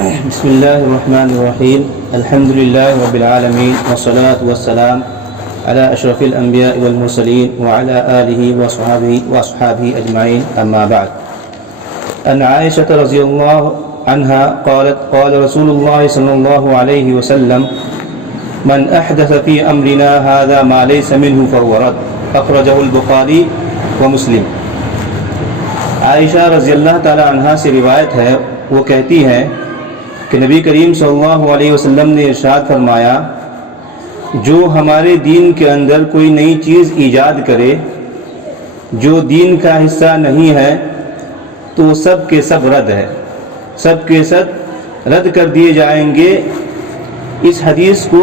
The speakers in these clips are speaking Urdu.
بسم الله الرحمن الرحيم. الحمد لله رب العالمين والصلاة والسلام على أشرف الأنبياء والمرسلين وعلى آله وأصحابه أجمعين. أما بعد. أن عائشة رضي الله عنها قالت قال رسول الله صلى الله عليه وسلم من أحدث في أمرنا هذا ما ليس منه فهو رد. أخرجه البخاري ومسلم. عائشہ رضی اللہ تعالی عنہا سے روایت ہے، وہ کہتی ہیں کہ نبی کریم صلی اللہ علیہ وسلم نے ارشاد فرمایا، جو ہمارے دین کے اندر کوئی نئی چیز ایجاد کرے جو دین کا حصہ نہیں ہے تو سب کے سب رد ہے، سب کے سب رد کر دیے جائیں گے۔ اس حدیث کو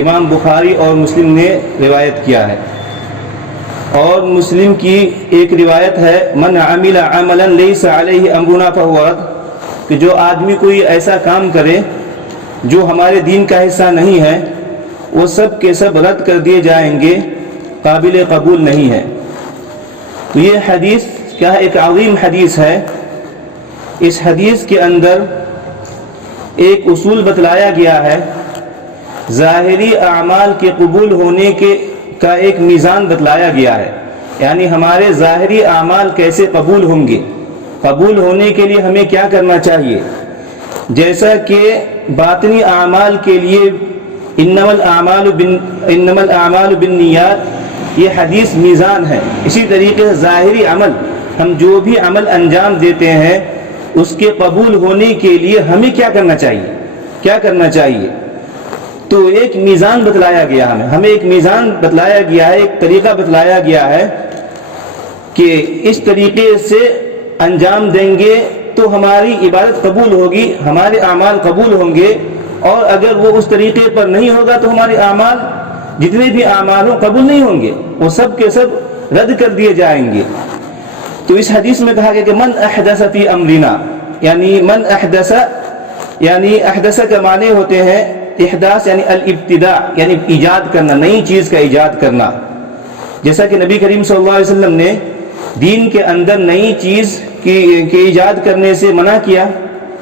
امام بخاری اور مسلم نے روایت کیا ہے، اور مسلم کی ایک روایت ہے من عمل عملا لیس علیہ امرنا فہو رد، کہ جو آدمی کوئی ایسا کام کرے جو ہمارے دین کا حصہ نہیں ہے وہ سب کے سب رد کر دیے جائیں گے، قابل قبول نہیں ہے۔ تو یہ حدیث کیا ہے؟ ایک عظیم حدیث ہے۔ اس حدیث کے اندر ایک اصول بتلایا گیا ہے، ظاہری اعمال کے قبول ہونے کا ایک میزان بتلایا گیا ہے، یعنی ہمارے ظاہری اعمال کیسے قبول ہوں گے، قبول ہونے کے لیے ہمیں کیا کرنا چاہیے۔ جیسا کہ باطنی اعمال کے لیے انما الاعمال بالنیات یہ حدیث میزان ہے، اسی طریقے سے ظاہری عمل، ہم جو بھی عمل انجام دیتے ہیں اس کے قبول ہونے کے لیے ہمیں کیا کرنا چاہیے، کیا کرنا چاہیے۔ تو ایک میزان بتلایا گیا، ہمیں ایک میزان بتلایا گیا ہے، ایک طریقہ بتلایا گیا ہے کہ اس طریقے سے انجام دیں گے تو ہماری عبادت قبول ہوگی، ہمارے اعمال قبول ہوں گے، اور اگر وہ اس طریقے پر نہیں ہوگا تو ہمارے اعمال جتنے بھی اعمال ہوں قبول نہیں ہوں گے، وہ سب کے سب رد کر دیے جائیں گے۔ تو اس حدیث میں کہا گیا کہ من احدث فی امرنا، یعنی من احدث، یعنی احدث کے معنی ہوتے ہیں احداث یعنی الابتداء، یعنی ایجاد کرنا، نئی چیز کا ایجاد کرنا۔ جیسا کہ نبی کریم صلی اللہ علیہ وسلم نے دین کے اندر نئی چیز کی ایجاد کرنے سے منع کیا،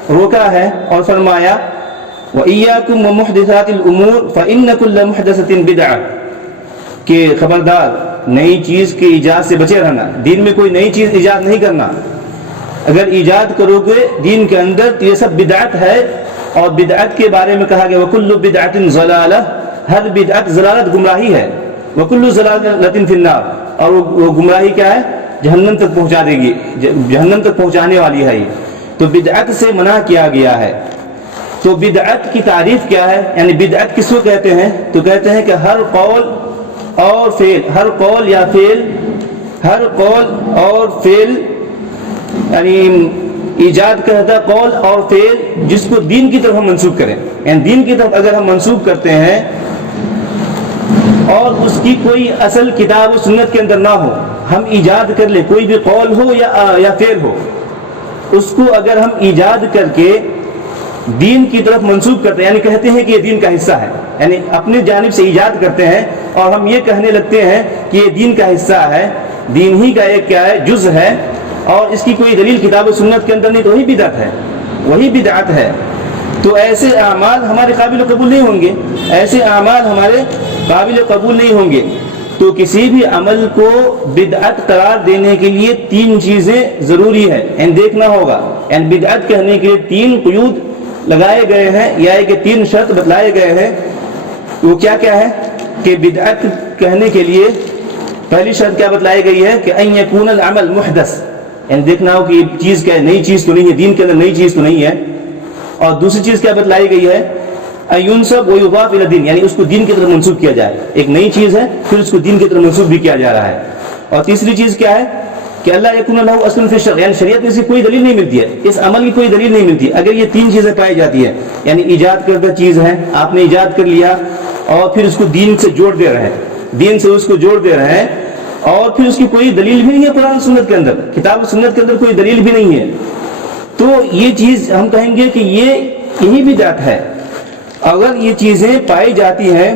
روکا ہے، اور فرمایا وَإِيَّاكُمْ وَمُحْدِثَاتِ الْأُمُورِ فَإِنَّ كُلَّ مُحْدَثَةٍ بِدْعَةٌ، کہ خبردار نئی چیز کی ایجاد سے بچے رہنا، دین میں کوئی نئی چیز ایجاد نہیں کرنا۔ اگر ایجاد کرو گے دین کے اندر تو یہ سب بدعت ہے، اور بدعت کے بارے میں کہا گیا وَكُلُّ بِدْعَةٍ ضَلَالَةٍ، ہر بدعت ضلالت، گمراہی ہے، وَكُلُّ ضَلَالَةٍ فِي النَّارِ، اور وہ گمراہی کیا ہے؟ جہنم تک پہنچا دے گی، جہنم تک پہنچانے والی ہے۔ تو بدعت سے منع کیا گیا ہے۔ تو بدعت کی تعریف کیا ہے؟ یعنی بدعت کس کو کہتے ہیں؟ تو کہتے ہیں کہ ہر قول اور فعل، ہر قول یا فعل، ہر قول اور فعل، یعنی ایجاد کرتا قول اور فعل جس کو دین کی طرف ہم منسوب کریں، یعنی دین کی طرف اگر ہم منسوب کرتے ہیں اور اس کی کوئی اصل کتاب و سنت کے اندر نہ ہو، ہم ایجاد کر لیں، کوئی بھی قول ہو یا فعل ہو، اس کو اگر ہم ایجاد کر کے دین کی طرف منسوب کرتے ہیں، یعنی کہتے ہیں کہ یہ دین کا حصہ ہے، یعنی اپنی جانب سے ایجاد کرتے ہیں اور ہم یہ کہنے لگتے ہیں کہ یہ دین کا حصہ ہے، دین ہی کا ایک کیا ہے؟ جز ہے، اور اس کی کوئی دلیل کتاب و سنت کے اندر نہیں، تو وہی بدعت ہے، وہی بدعت ہے۔ تو ایسے اعمال ہمارے قابل قبول نہیں ہوں گے، ایسے اعمال ہمارے قابل قبول نہیں ہوں گے۔ تو کسی بھی عمل کو بدعت قرار دینے کے لیے تین چیزیں ضروری ہے، یعنی دیکھنا ہوگا، یعنی بدعت کہنے کے لیے تین قیود لگائے گئے ہیں، یا کہ تین شرط بتلائے گئے ہیں۔ وہ کیا کیا ہے کہ بدعت کہنے کے لیے پہلی شرط کیا بتلائی گئی ہے کہ ان یکون العمل محدث، یعنی دیکھنا ہو کہ یہ چیز کیا ہے؟ نئی چیز تو نہیں ہے، دین کے اندر نئی چیز تو نہیں ہے۔ اور دوسری چیز کیا بتلائی گئی ہے؟ ينسب ويضاف الى الدين، یعنی اس کو دین کی طرف منسوب کیا جائے، ایک نئی چیز ہے پھر اس کو دین کی طرف منسوب بھی کیا جا رہا ہے۔ اور تیسری چیز کیا ہے کہ اللہ یکون له اصل فی الشرع، یعنی شریعت میں سے کوئی دلیل نہیں ملتی ہے، اس عمل کی کوئی دلیل نہیں ملتی۔ اگر یہ تین چیزیں پائی جاتی ہے، یعنی ایجاد کردہ چیز ہے، آپ نے ایجاد کر لیا اور پھر اس کو دین سے جوڑ دے رہے ہیں، دین سے اس کو جوڑ دے رہے ہیں، اور پھر اس کی کوئی دلیل بھی نہیں ہے قرآن سنت کے اندر، کتاب و سنت کے اندر کوئی دلیل بھی نہیں ہے، تو یہ چیز ہم کہیں گے کہ یہی بدعت ہے۔ اگر یہ چیزیں پائی جاتی ہیں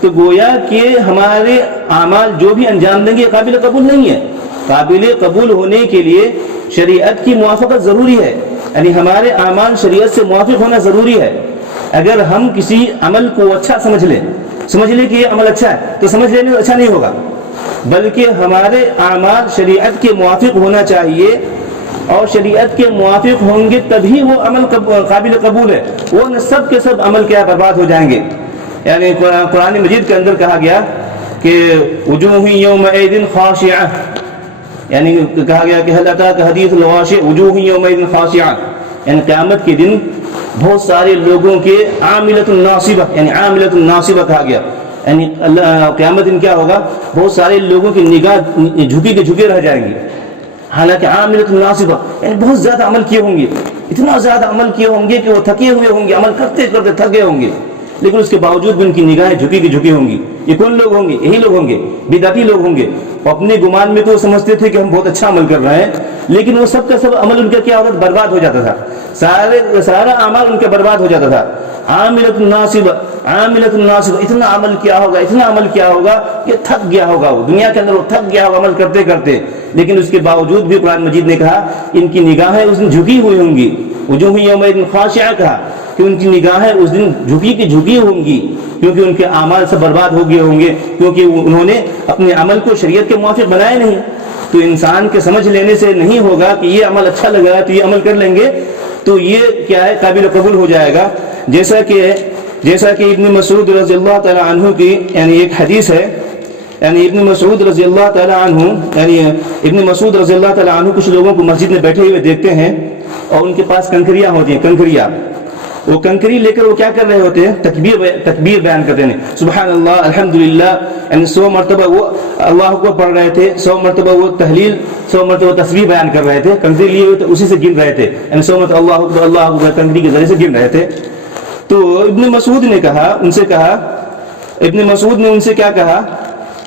تو گویا کہ ہمارے اعمال جو بھی انجام دیں گے قابل قبول نہیں ہے۔ قابل قبول ہونے کے لیے شریعت کی موافقت ضروری ہے، یعنی ہمارے اعمال شریعت سے موافق ہونا ضروری ہے. اگر ہم کسی عمل کو اچھا سمجھ لیں کہ یہ عمل اچھا ہے تو سمجھ لینے اچھا نہیں ہوگا، بلکہ ہمارے اعمال شریعت کے موافق ہونا چاہیے، اور شریعت کے موافق ہوں گے تبھی وہ عمل قابل قبول ہے. وہ سب کے سب عمل کیا برباد ہو جائیں گے. یعنی قرآن مجید کے اندر کہا گیا کہ وجوہ یومئذ خاشعہ، یعنی کہا گیا کہ هل اتاک حدیث الغاشیہ وجوہ یومئذ خاشعہ، یعنی قیامت کے دن بہت سارے لوگوں کے عاملۃ الناصبہ، یعنی عاملۃ الناصبہ کہا گیا. یعنی قیامت دن کیا ہوگا، بہت سارے لوگوں کی نگاہ جھکی کے جھکے رہ جائیں گی، حالانکہ عاملۃ الناصبہ یعنی بہت زیادہ عمل کیے ہوں گے، اتنا زیادہ عمل کیے ہوں گے کہ وہ تھکے ہوئے ہوں گے، عمل کرتے کرتے تھک گئے ہوں گے، لیکن اس کے باوجود بھی ان کی نگاہیں جھکی کی جھکی ہوں گی. یہ کون لوگ ہوں گے؟ یہی لوگ ہوں گے، بدعتی لوگ ہوں گے. وہ اپنے گمان میں تو سمجھتے تھے کہ ہم بہت اچھا عمل کر رہے ہیں، لیکن وہ سب کا سب عمل ان کا کیا ہوتا تھا، برباد ہو جاتا تھا. سارا اعمال ان کا برباد ہو جاتا تھا. عاملۃ الناصبہ، عاملۃ الناصبہ، اتنا عمل کیا ہوگا کہ تھک گیا ہوگا، وہ دنیا کے اندر وہ تھک گیا ہوگا عمل کرتے کرتے، لیکن اس کے باوجود بھی قرآن مجید نے کہا ان کی نگاہیں اس دن جھکی ہوئی ہوں گی. وجوہ یومئذ خاشعہ کہا کہ ان کی نگاہیں اس دن جھکی کی جھکی ہوں گی، کیونکہ ان کے اعمال سے برباد ہو گئے ہوں گے، کیونکہ انہوں نے اپنے عمل کو شریعت کے موافق بنایا نہیں. تو انسان کے سمجھ لینے سے نہیں ہوگا کہ یہ عمل اچھا لگ رہا ہے تو یہ عمل کر لیں گے تو یہ کیا ہے، قابل قبول ہو جائے گا. جیسا کہ ابن مسعود رضی اللہ تعالی عنہ کی یعنی ایک حدیث ہے، یعنی ابن مسعود رضی اللہ تعالی عنہ کچھ لوگوں کو مسجد میں بیٹھے ہوئے دیکھتے ہیں اور ان کے پاس کنکریاں ہوتی ہیں، کنکریاں. وہ کنکری لے کر وہ کیا کر رہے ہوتے ہیں، تکبیر بیان کرتے ہیں، سبحان اللہ الحمدللہ، یعنی 100 مرتبہ وہ اللہ اکبر پڑھ رہے تھے، 100 مرتبہ وہ تحلیل، 100 مرتبہ تسبیح بیان کر رہے تھے. کنکری لیے ہوئے تو اسی سے گن رہے تھے، یعنی 100 مرتبہ اللہ اکبر کنکری کے ذریعے سے گن رہے تھے. تو ابن مسعود نے ان سے کیا کہا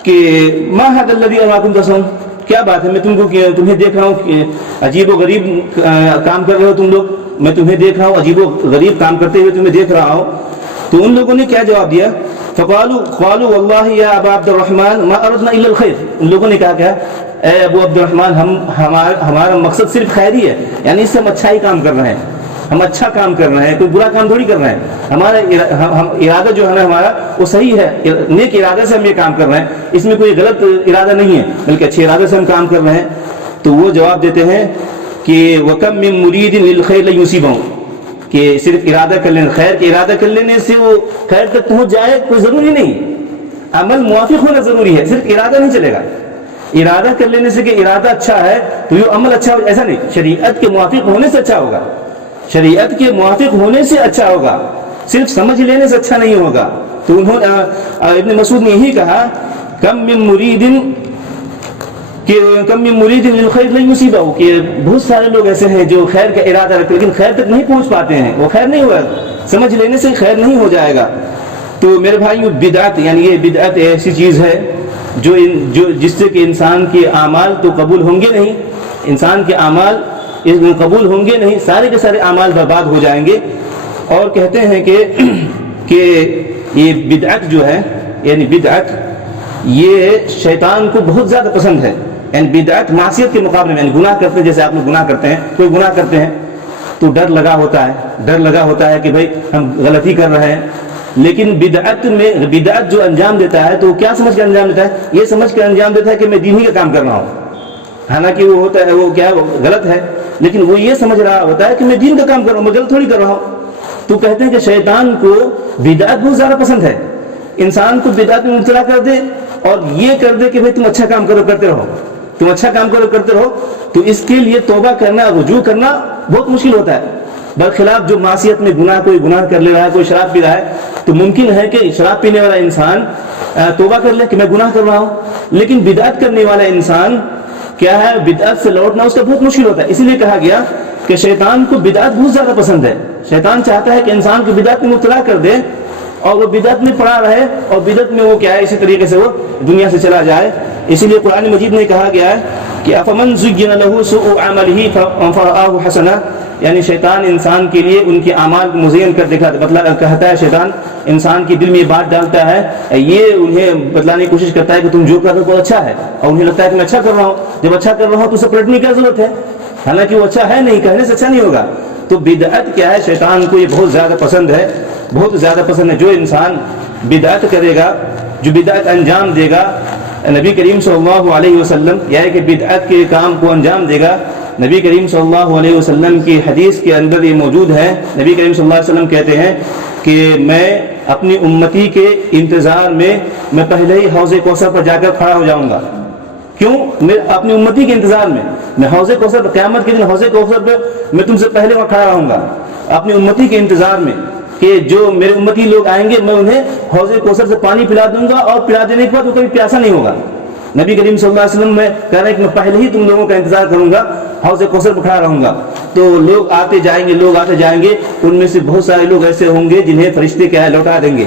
کہ ما هذا الذي اراكم تصنعون، کیا بات ہے، میں تمہیں دیکھ رہا ہوں کہ عجیب و غریب کام کر رہے ہو تم لوگ، میں تمہیں دیکھ رہا ہوں عجیب و غریب کام کرتے ہوئے تمہیں دیکھ رہا ہوں. تو ان لوگوں نے کیا جواب دیا، قالوا والله يا ابا عبد الرحمن ما اردنا الا الخير. ان لوگوں نے کہا کہ اے ابو عبد الرحمن ہمارا مقصد صرف خیر ہی ہے، یعنی اس سے ہم اچھا ہی کام کر رہے ہیں، ہم اچھا کام کر رہے ہیں، کوئی برا کام تھوڑی کر رہے ہیں. ہمارا ارادہ جو ہے نا ہمارا وہ صحیح ہے، نیک ارادے سے ہم یہ کام کر رہے ہیں، اس میں کوئی غلط ارادہ نہیں ہے، بلکہ اچھے ارادے سے ہم کام کر رہے ہیں. تو وہ جواب دیتے ہیں کہ وَكَمْ مِن مُرِيدٍ لِلْخَيْرِ لَيُصِيبَهُ، کہ صرف ارادہ کر لینا، خیر کے ارادہ کر لینے سے وہ خیر تک پہنچ جائے کوئی ضروری نہیں. عمل موافق ہونا ضروری ہے، صرف ارادہ نہیں چلے گا. ارادہ کر لینے سے کہ ارادہ اچھا ہے تو یہ عمل اچھا ہوگا، ایسا نہیں. شریعت کے موافق ہونے سے اچھا ہوگا، شریعت کے موافق ہونے سے اچھا ہوگا، صرف سمجھ لینے سے اچھا نہیں ہوگا. تو انہوں نے ابن مسعود نے یہی کہا کم من مرید للخیر لن یصیبہ، کہ بہت سارے لوگ ایسے ہیں جو خیر کا ارادہ رکھتے لیکن خیر تک نہیں پہنچ پاتے ہیں، وہ خیر نہیں ہوا، سمجھ لینے سے خیر نہیں ہو جائے گا. تو میرے بھائیو بدعت، یعنی یہ بدعت ایسی چیز ہے جو جس سے کہ انسان کے اعمال تو قبول ہوں گے نہیں، انسان کے اعمال اس میں قبول ہوں گے نہیں، سارے کے سارے اعمال برباد ہو جائیں گے. اور کہتے ہیں کہ یہ بدعت جو ہے، یعنی بدعت یہ شیطان کو بہت زیادہ پسند ہے. یعنی بدعت معصیت کے مقابلے میں، یعنی گناہ کرتے ہیں، جیسے آپ لوگ گناہ کرتے ہیں، کوئی گناہ کرتے ہیں تو ڈر لگا ہوتا ہے کہ بھائی ہم غلطی کر رہے ہیں. لیکن بدعت جو انجام دیتا ہے تو کیا سمجھ کر انجام دیتا ہے، یہ سمجھ کر انجام دیتا ہے کہ میں دین ہی کا کام کر رہا ہوں، حالانکہ وہ ہوتا ہے وہ کیا غلط ہے، لیکن وہ یہ سمجھ رہا ہوتا ہے کہ میں دین کا کام کر رہا ہوں، میں غلط تھوڑی کر رہا ہوں. تو کہتے ہیں کہ شیطان کو بدعت بہت زیادہ پسند ہے، انسان کو بدعت میں مبتلا کر دے اور یہ کر دے کہ بھائی تم اچھا کام کرتے رہو. تو اس کے لیے توبہ کرنا، رجوع کرنا بہت مشکل ہوتا ہے. برخلاف جو معصیت میں کوئی گناہ کر لے رہا ہے، کوئی شراب پی رہا ہے، تو ممکن ہے کہ شراب پینے والا انسان توبہ کر لے کہ میں گناہ کر رہا ہوں، لیکن بدعت کرنے والا انسان کیا ہے، بدعت سے لوٹنا اس کا بہت مشکل ہوتا ہے. اسی لیے کہا گیا کہ شیطان کو بدعت بہت زیادہ پسند ہے. شیطان چاہتا ہے کہ انسان کو بدعت میں مبتلا کر دے اور وہ بدعت میں پڑا رہے، اور بدعت میں وہ کیا ہے، اسی طریقے سے وہ دنیا سے چلا جائے. اسی لیے قرآن مجید میں کہا گیا ہے کہ افمن زین له سوء عمله فرآه حسنا، یعنی شیطان انسان کے لیے ان کے اعمال کو مزین کر دکھاتا ہے. مطلب کہتا ہے شیطان انسان کے دل میں یہ بات ڈالتا ہے، یہ انہیں بتلانے کی کوشش کرتا ہے کہ تم جو کر رہے ہو وہ اچھا ہے، اور انہیں لگتا ہے کہ میں اچھا کر رہا ہوں. جب اچھا کر رہا ہوں تو اسے پلٹنے کی کیا ضرورت ہے، حالانکہ وہ اچھا ہے نہیں، کہنے سے اچھا نہیں ہوگا. تو بدعت کیا ہے؟ شیطان کو یہ بہت زیادہ پسند ہے، بہت زیادہ پسند ہے۔ جو انسان بدعت کرے گا، جو بدعت انجام دے گا، نبی کریم صلی اللہ علیہ وسلم یعنی کہ بدعت کے کام کو انجام دے گا، نبی کریم صلی اللہ علیہ وسلم کی حدیث کے اندر یہ موجود ہے۔ نبی کریم صلی اللہ علیہ وسلم کہتے ہیں کہ میں اپنی امتی کے انتظار میں پہلے ہی حوض کوثر پر جا کر کھڑا ہو جاؤں گا۔ کیوں؟ میں اپنی امتی کے انتظار میں حوض کوثر پر، قیامت کے دن حوض کوثر پہ میں تم سے پہلے وہاں کھڑا رہوں گا، اپنی امتی کے انتظار میں کہ جو میرے امتی لوگ آئیں گے میں انہیں حوض کوثر سے پانی پلا دوں گا، اور پلا دینے کے بعد وہ کبھی پیاسا نہیں ہوگا۔ نبی کریم صلی اللہ علیہ وسلم میں کہہ رہے ہیں کہ میں پہلے ہی تم لوگوں کا انتظار کروں گا، حوض کوثر پہ کھڑا رہوں گا۔ تو لوگ آتے جائیں گے، لوگ آتے جائیں گے، ان میں سے بہت سارے لوگ ایسے ہوں گے جنہیں فرشتے کیا ہے لوٹا دیں گے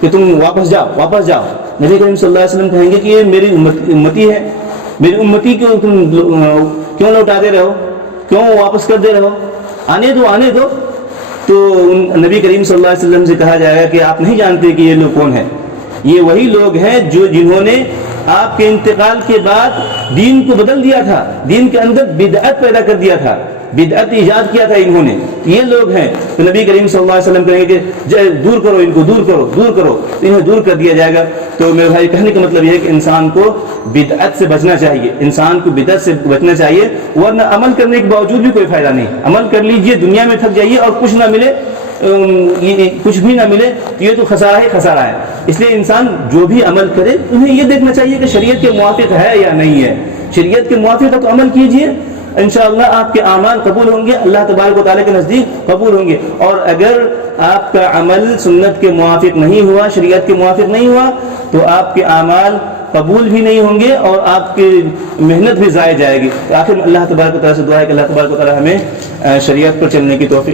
کہ تم واپس جاؤ، واپس جاؤ۔ نبی کریم صلی اللہ علیہ وسلم کہیں گے کہ یہ میری امتی ہے، میری امتی کو تم کیوں لوٹا دے رہے ہو، کیوں واپس کر دے رہے ہو، آنے دو، آنے دو۔ تو نبی کریم صلی اللہ علیہ وسلم سے کہا جائے گا کہ آپ نہیں جانتے کہ یہ لوگ کون ہیں؟ یہ وہی لوگ ہیں جنہوں نے آپ کے انتقال کے بعد دین کو بدل دیا تھا، دین کے اندر بدعت پیدا کر دیا تھا، بدعت ایجاد کیا تھا انہوں نے، یہ لوگ ہیں۔ تو نبی کریم صلی اللہ علیہ وسلم کہیں گے کہ دور کرو ان کو، دور کرو، دور کرو، تو انہیں دور کر دیا جائے گا۔ تو میرے بھائی کہنے کا مطلب یہ ہے کہ انسان کو بدعت سے بچنا چاہیے، انسان کو بدعت سے بچنا چاہیے، ورنہ عمل کرنے کے باوجود بھی کوئی فائدہ نہیں۔ عمل کر لیجئے، دنیا میں تھک جائیے اور کچھ نہ ملے، کچھ بھی نہ ملے، یہ تو خسارہ ہی خسارہ ہے۔ اس لیے انسان جو بھی عمل کرے انہیں یہ دیکھنا چاہیے کہ شریعت کے موافق ہے یا نہیں ہے، شریعت کے موافق ہے تو عمل کیجئے، انشاءاللہ آپ کے اعمال قبول ہوں گے، اللہ تبارک و تعالیٰ کے نزدیک قبول ہوں گے۔ اور اگر آپ کا عمل سنت کے موافق نہیں ہوا، شریعت کے موافق نہیں ہوا، تو آپ کے اعمال قبول بھی نہیں ہوں گے اور آپ کی محنت بھی ضائع جائے گی۔ آخر میں اللہ تبارک و تعالیٰ سے دعا ہے کہ اللہ تبارک و تعالیٰ ہمیں شریعت پر چلنے کی توفیق